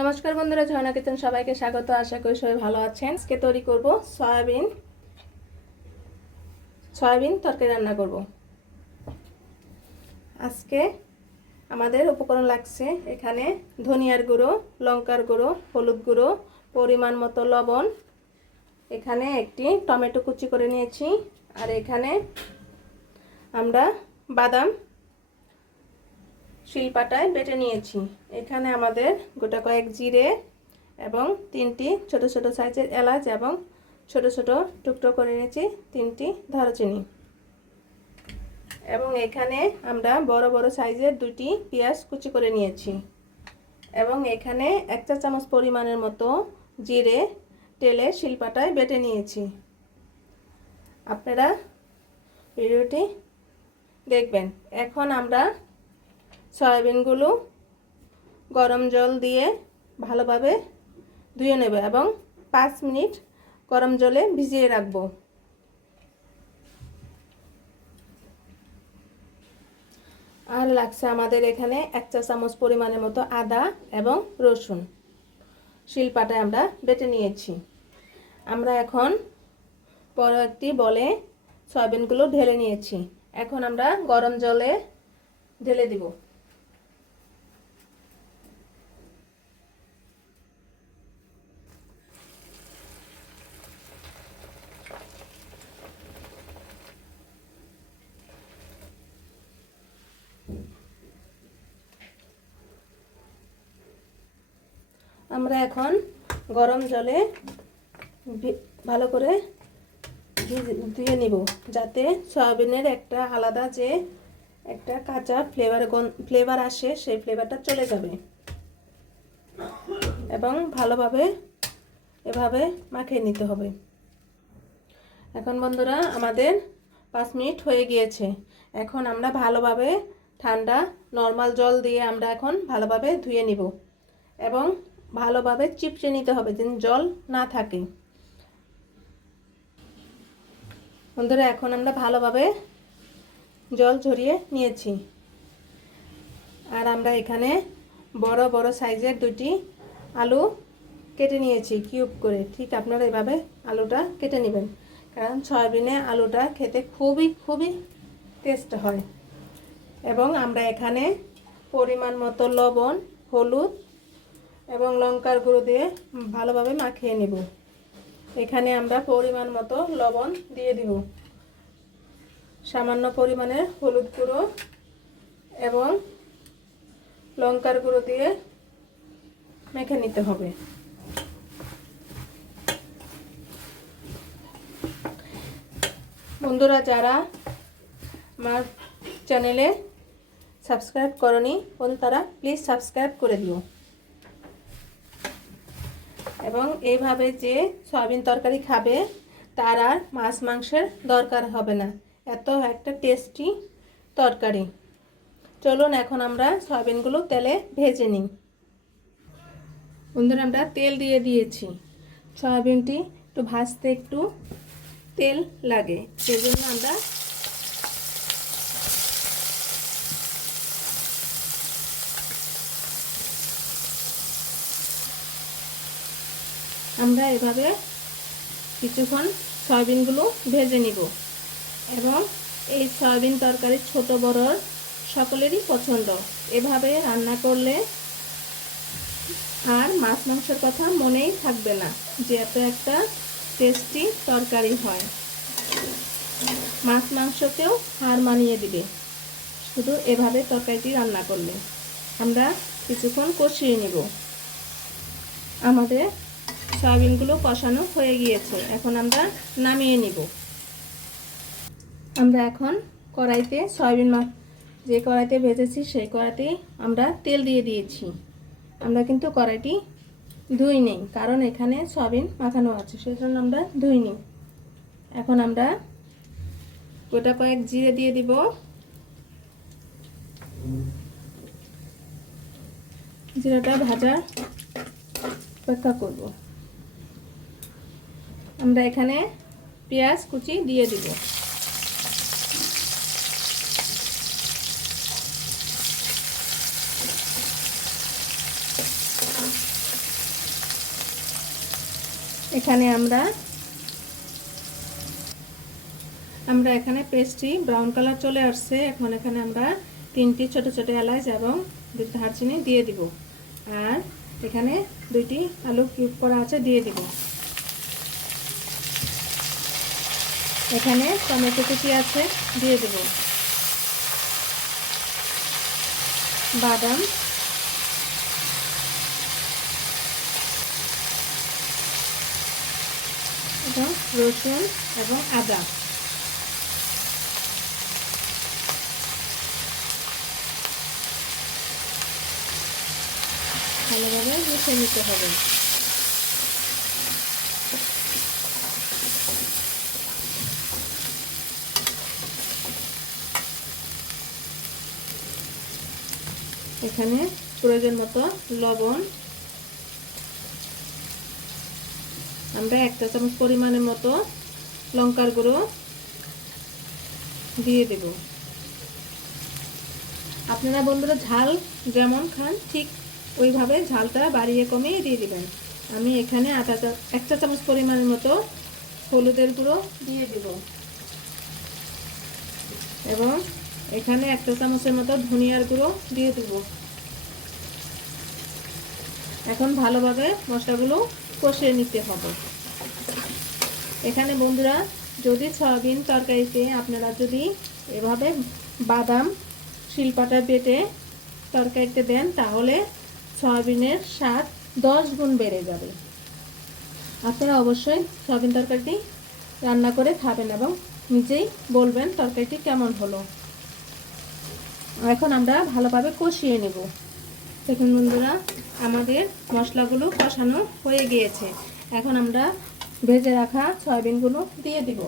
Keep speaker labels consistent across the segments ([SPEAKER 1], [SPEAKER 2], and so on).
[SPEAKER 1] নমস্কার বন্ধুরা, ঝর্ণা কীর্তন সবাইকে স্বাগত। আশা করি সবাই ভালো আছেন। আজকে তৈরি করব সয়াবিন সয়াবিন তরকারি রান্না করব। আজকে আমাদের উপকরণ লাগছে এখানে ধনিয়ার গুঁড়ো, লঙ্কার গুঁড়ো, হলুদ গুঁড়ো, পরিমাণ মতো লবণ। এখানে একটি টমেটো কুচি করে নিয়েছি। আর এখানে আমরা বাদাম শিলপাটায় বেটে নিয়েছি। এখানে আমাদের গোটা কয়েক জিরে এবং তিনটি ছোট ছোট সাইজের এলাচ এবং ছোট ছোট টুকরো করে নিয়েছি, তিনটি দারুচিনি। এবং এখানে আমরা বড় বড় সাইজের দুটি পেঁয়াজ কুচি করে নিয়েছি। এবং এখানে এক চা চামচ পরিমাণের মতো জিরে তেলে শিলপাটায় বেটে নিয়েছি। আপনারা ভিডিওটি দেখবেন। এখন আমরা সয়াবিনগুলো গরম জল দিয়ে ভালোভাবে ধুয়ে নেব এবং পাঁচ মিনিট গরম জলে ভিজিয়ে রাখব। আর লাগছে আমাদের এখানে এক চা চামচ পরিমাণের মতো আদা এবং রসুন। শিলপাটায় আমরা বেটে নিয়েছি। আমরা এখন বড় একটি বলে সয়াবিনগুলো ঢেলে নিয়েছি। এখন আমরা গরম জলে ঢেলে দিব। আমরা এখন গরম জলে ভালো করে ধুয়ে নিব, যাতে সয়াবিনের একটা আলাদা যে একটা কাঁচা ফ্লেভার ফ্লেভার আসে, সেই ফ্লেভারটা চলে যাবে। এবং ভালোভাবে এভাবে মাখিয়ে নিতে হবে। এখন বন্ধুরা, আমাদের পাঁচ মিনিট হয়ে গিয়েছে। এখন আমরা ভালোভাবে ঠান্ডা নর্মাল জল দিয়ে আমরা এখন ভালোভাবে ধুয়ে নিব। এবং ভালোভাবে চিপচে নিতে হবে যেন জল না থাকে। বন্ধুরা, এখন আমরা ভালোভাবে জল ঝরিয়ে নিয়েছি। আর আমরা এখানে বড় বড় সাইজের দুটি আলু কেটে নিয়েছি, কিউব করে। ঠিক আপনারা এভাবে আলুটা কেটে নেবেন, কারণ সয়াবিনে আলুটা খেতে খুবই খুবই টেস্ট হয়। এবং আমরা এখানে পরিমাণ মতো লবণ, হলুদ এবং লঙ্কার গুঁড়ো দিয়ে ভালোভাবে মাখিয়ে নেব। এখানে আমরা পরিমাণ মতো লবণ দিয়ে দিব। সামান্য পরিমাণে হলুদ গুঁড়ো এবং লঙ্কার গুঁড়ো দিয়ে মেখে নিতে হবে। বন্ধুরা, যারা আমার চ্যানেলে সাবস্ক্রাইব করনি বন্ধু তারা প্লিজ সাবস্ক্রাইব করে দিও। এবং এইভাবে যে সয়াবিন তরকারি খাবে, তার আর মাছ মাংসের দরকার হবে না। এত একটা টেস্টি তরকারি। চলুন এখন আমরা সয়াবিনগুলো তেলে ভেজে নিই। বন্ধুরা, আমরা তেল দিয়ে দিয়েছি। সয়াবিনটি একটু ভাজতে একটু তেল লাগে। সেজন্য আমরা আমরা এভাবে কিছুক্ষণ সয়াবিনগুলো ভেজে নিব এবং এই সয়াবিন তরকারি ছোট, বড় সকলেরই পছন্দ। এভাবে রান্না করলে আর মাছ, মাংসের কথা মনেই থাকবে না যে এত একটা টেস্টি তরকারি হয়। মাছ, মাংসকেও হার মানিয়ে দিবে। শুধু এভাবে তরকারিটি রান্না করলে। আমরা কিছুক্ষণ কষিয়ে নিব। আমাদের সয়াবিনগুলো কষানো হয়ে গিয়েছে। এখন আমরা নামিয়ে নিব। আমরা এখন কড়াইতে সয়াবিন মা যে কড়াইতে ভেজেছি, সেই কড়াইতে আমরা তেল দিয়ে দিয়েছি। আমরা কিন্তু কড়াইটি ধুই নেই, কারণ এখানে সয়াবিন মাখানো আছে সেই জন্য আমরা ধুই নিই। এখন আমরা গোটা কয়েক জিরে দিয়ে দিব। জিরাটা ভাজা অপেক্ষা করব। আমরা এখানে পেঁয়াজ কুচি দিয়ে দিব। এখানে আমরা আমরা এখানে পেস্ট্রি ব্রাউন কালার চলে আসছে। এখন এখানে আমরা তিনটি ছোট ছোট এলাচ এবং দুটি দারচিনি দিয়ে দিব। আর এখানে দুইটি আলু কিউব করা আছে, দিয়ে দিব। এখানে টমেটো কুচি আছে, দিয়ে দেব। বাদাম। এবং রসুন এবং আদা। ভালোভাবে মিশিয়ে নিতে হবে। এখানে প্রয়োজন মতো লবণ। আমরা একটা চামচ পরিমাণের মতো লঙ্কার গুঁড়ো দিয়ে দেব। আপনারা বন্ধুরা ঝাল যেমন খান, ঠিক ওইভাবে ঝালটা বাড়িয়ে কমিয়ে দিয়ে দেবেন। আমি এখানে আটা একটা চামচ পরিমাণের মতো হলুদের গুঁড়ো দিয়ে দেব। এবং এখানে একটা চামচের মতো ধনিয়ার গুঁড়ো দিয়ে দেব। এখন ভালোভাবে মশলাগুলো কষিয়ে নিতে হবে। এখানে বন্ধুরা, যদি সয়াবিন তরকারিতে আপনারা যদি এভাবে বাদাম, শিলপাটা বেটে তরকারিতে দেন, তাহলে সয়াবিনের স্বাদ দশ গুণ বেড়ে যাবে। আপনারা অবশ্যই সয়াবিন তরকারিটি রান্না করে খাবেন এবং নিজেই বলবেন তরকারিটি কেমন হলো। এখন আমরা ভালোভাবে কষিয়ে নেব। দেখুন বন্ধুরা, আমাদের মশলাগুলো কষানো হয়ে গিয়েছে। এখন আমরা ভেজে রাখা সয়াবিনগুলো দিয়ে দিব।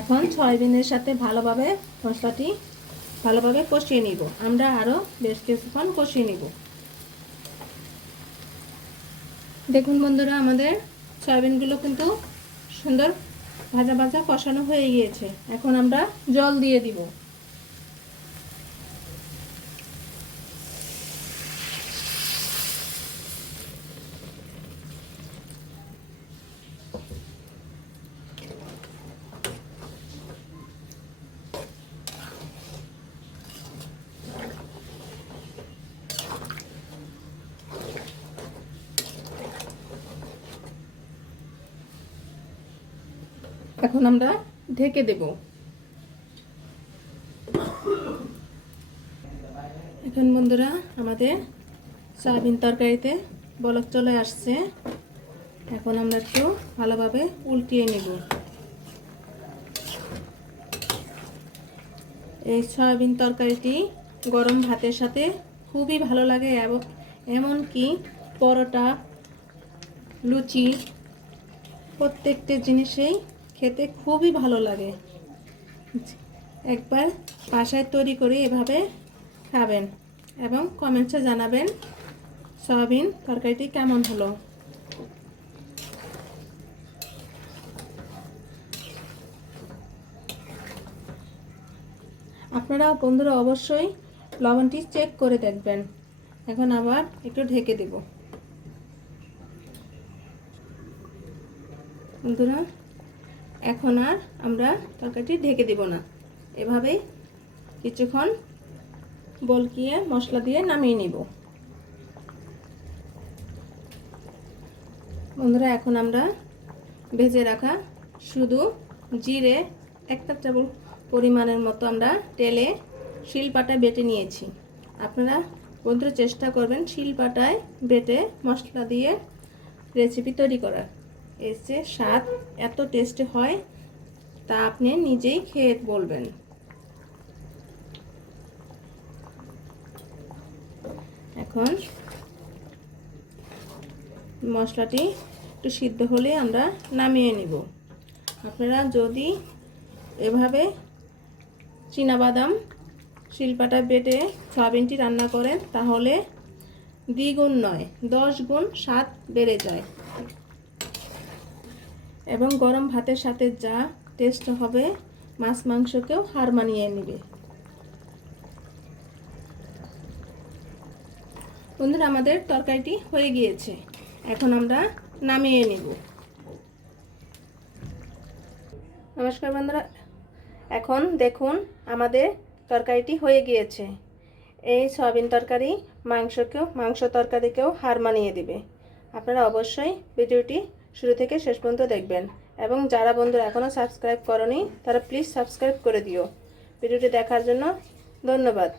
[SPEAKER 1] এখন সয়াবিনের সাথে ভালোভাবে মশলাটি ভালোভাবে কষিয়ে নিব। আমরা আরও বেশ কিছুক্ষণ কষিয়ে নিব। দেখুন বন্ধুরা, আমাদের সয়াবিনগুলো কিন্তু সুন্দর ভাজা ভাজা কষানো হয়ে গিয়েছে। এখন আমরা জল দিয়ে দিব। এখন আমরা ঢেকে দেব। এখন বন্ধুরা, আমাদের সয়াবিন তরকারিতে বলক চলে আসছে। এখন আমরা একটু ভালোভাবে উল্টিয়ে নেব। এই সয়াবিন তরকারিটি গরম ভাতের সাথে খুবই ভালো লাগে এবং এমনকি পরোটা, লুচি প্রত্যেকটা জিনিসেই খেতে খুবই ভালো লাগে। একবার বাসায় তৈরি করে এভাবে খাবেন এবং কমেন্টসে জানাবেন সয়াবিন তরকারিটি কেমন হলো। আপনারা বন্ধুরা অবশ্যই লবণটি চেক করে দেখবেন। এখন আবার একটু ঢেকে দেব। বন্ধুরা এখন আর আমরা তরকারিটি ঢেকে দেব না। এভাবেই কিছুক্ষণ বলকিয়ে মশলা দিয়ে নামিয়ে নিব। বন্ধুরা, এখন আমরা ভেজে রাখা শুধু জিরে একটা টেবিল পরিমাণের মতো আমরা তেলে শিলপাটা বেটে নিয়েছি। আপনারা বন্ধুরা চেষ্টা করবেন শিলপাটায় বেটে মশলা দিয়ে রেসিপি তৈরি করার। যে স্বাদ এত টেস্টি হয়, তা আপনি নিজেই খেয়ে বলবেন। এখন মশলাটি একটু সিদ্ধ হলে আমরা নামিয়ে নিব। আপনারা যদি এভাবে বাদাম শিলপাটা বেটে সয়াবিনটি রান্না করেন, তাহলে দ্বিগুণ নয়, দশ গুণ স্বাদ বেড়ে যায়। এবং গরম ভাতের সাথে যা টেস্ট হবে, মাছ মাংসকেও হার মানিয়ে নেবে। বন্ধুরা, আমাদের তরকারিটি হয়ে গিয়েছে। এখন আমরা নামিয়ে নেব। নমস্কার বন্ধুরা, এখন দেখুন আমাদের তরকারিটি হয়ে গিয়েছে। এই সয়াবিন তরকারি মাংসকেও, মাংস তরকারিকেও হার মানিয়ে দিবে। আপনারা অবশ্যই ভিডিওটি শুরু থেকে শেষ পর্যন্ত দেখবেন। এবং যারা বন্ধুরা এখনও সাবস্ক্রাইব করনি, তারা প্লিজ সাবস্ক্রাইব করে দিও। ভিডিওটি দেখার জন্য ধন্যবাদ।